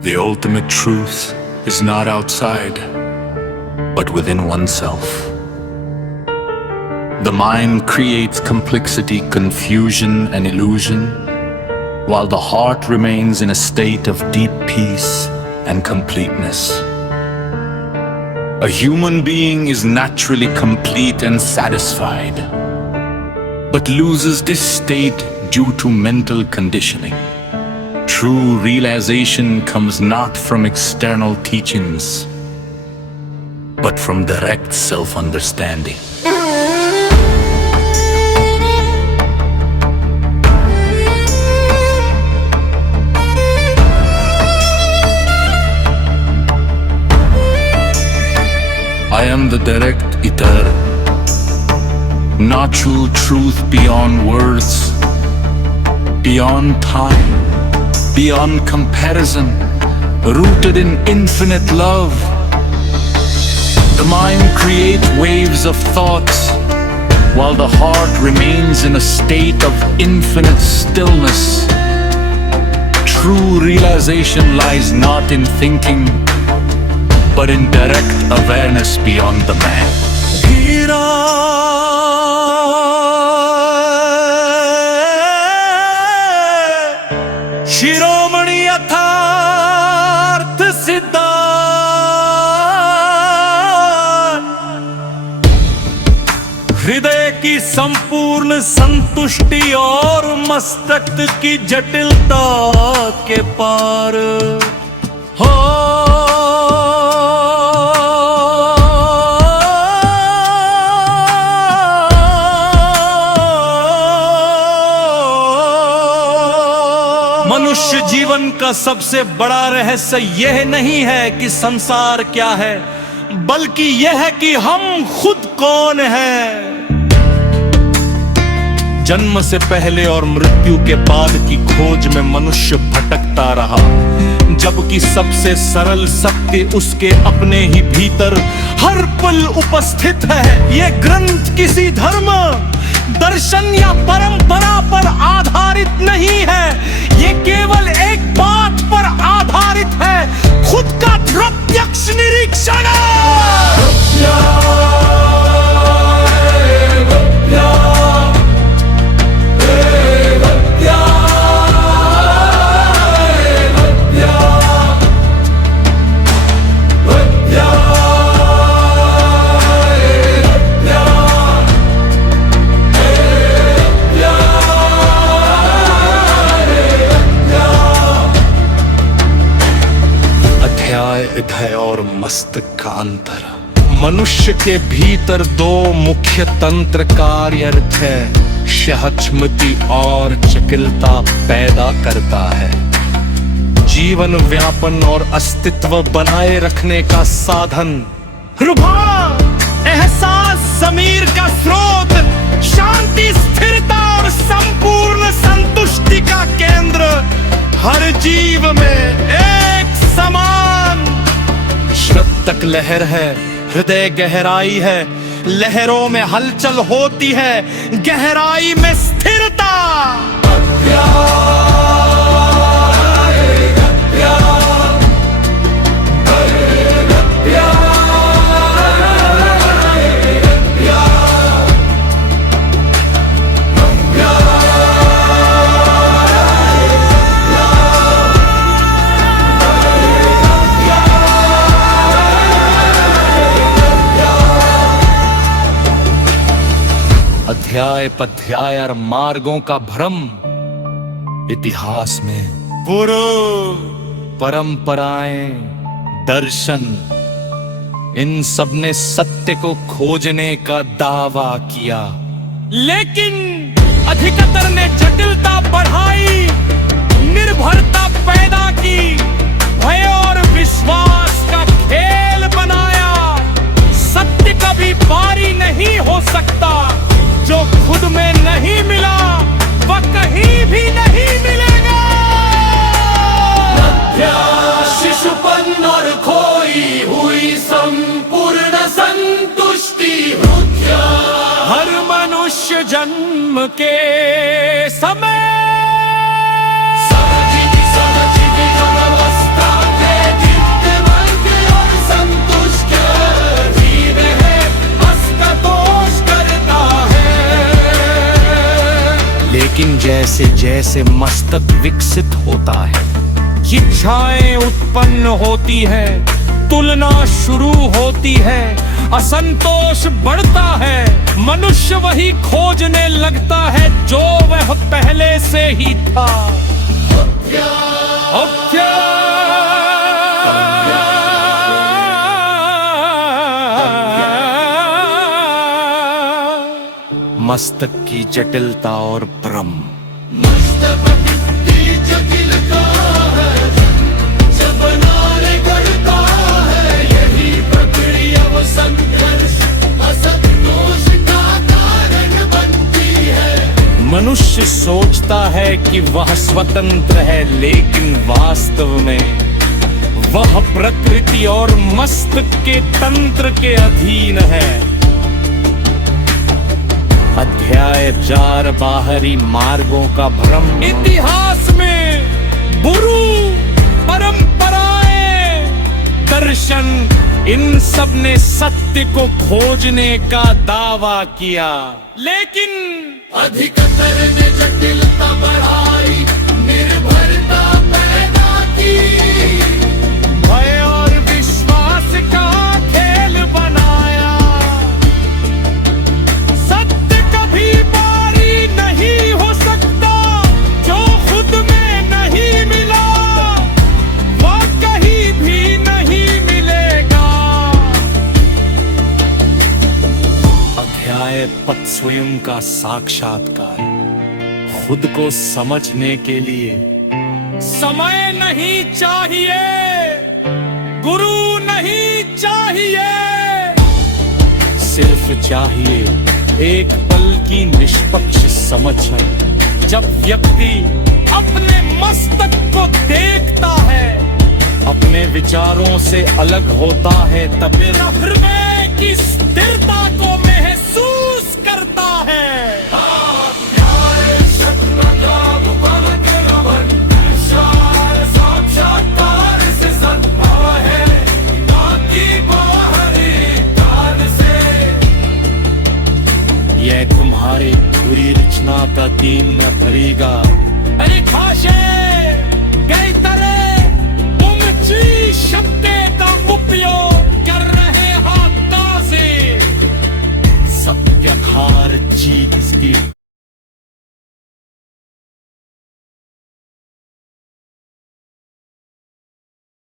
The ultimate truth is not outside, but within oneself. The mind creates complexity, confusion, and illusion, while the heart remains in a state of deep peace and completeness. A human being is naturally complete and satisfied, but loses this state due to mental conditioning. True realization comes not from external teachings, but from direct self-understanding. I am the direct ether, natural truth beyond words, beyond time, beyond comparison, rooted in infinite love. The mind creates waves of thoughts, while the heart remains in a state of infinite stillness. True realization lies not in thinking, but in direct awareness beyond the man. शिरोमणि यथार्थ सिद्धांत, हृदय की संपूर्ण संतुष्टि और मस्तक की जटिलता के पार हो। मनुष्य जीवन का सबसे बड़ा रहस्य यह नहीं है कि संसार क्या है, बल्कि यह है कि हम खुद कौन हैं। जन्म से पहले और मृत्यु के बाद की खोज में मनुष्य भटकता रहा, जबकि सबसे सरल सत्य उसके अपने ही भीतर हर पल उपस्थित है। ये ग्रंथ किसी धर्म, दर्शन या परंपरा पर आधारित नहीं है, ये केवल एक बात पर आधारित है, खुद का प्रत्यक्ष निरीक्षण। हृदय और मस्तक का अंतर। मनुष्य के भीतर दो मुख्य तंत्र कार्यरत है, सहजमति और जटिलता पैदा करता है। जीवन व्यापन और अस्तित्व बनाए रखने का साधन, रुभान, एहसास, ज़मीर का स्रोत, शांति, स्थिरता और संपूर्ण संतुष्टि का केंद्र, हर जीव में एक समान तक लहर है। हृदय गहराई है, लहरों में हलचल होती है, गहराई में स्थिरता। अध्याय पध्याय और मार्गों का भ्रम, इतिहास में पूर्व परंपराएं, दर्शन, इन सब ने सत्य को खोजने का दावा किया, लेकिन अधिकतर ने जटिलता बढ़ाई, निर्भरता पैदा की, भय और विश्वास का खेल बनाया। सत्य कभी बारी नहीं हो सकता, जो खुद में नहीं मिला वह कहीं भी नहीं मिलेगा। शिशुपन और खोई हुई संपूर्ण संतुष्टि, हर मनुष्य जन्म के समय लेकिन जैसे जैसे मस्तक विकसित होता है, इच्छाएं उत्पन्न होती है, तुलना शुरू होती है, असंतोष बढ़ता है, मनुष्य वही खोजने लगता है जो वह पहले से ही था। अब क्या मस्तक की जटिलता और भ्रम। मनुष्य सोचता है कि वह स्वतंत्र है, लेकिन वास्तव में वह प्रकृति और मस्तक के तंत्र के अधीन है। अध्याय 4 बाहरी मार्गों का भ्रम। इतिहास में गुरु, परंपराएं, दर्शन, इन सब ने सत्य को खोजने का दावा किया, लेकिन अधिकतर ने जटिलता बढ़ाई, निर्भरता पैदा की, भय और विश्वास का खेल बनाया। सत्य कभी बारी नहीं हो सकता, जो खुद में नहीं मिला वह कहीं भी नहीं मिलेगा। अध्याय पद स्वयं का साक्षात्कार। खुद को समझने के लिए समय नहीं चाहिए, गुरु नहीं चाहिए, सिर्फ चाहिए एक पल की निष्पक्ष समझ है। जब व्यक्ति अपने मस्तक को देखता है, अपने विचारों से अलग होता है, तब हृदय की स्थिरता को महसूस करता है। यह तुम्हारी बुरी रचना का तीन न भरेगा। अरे खाशे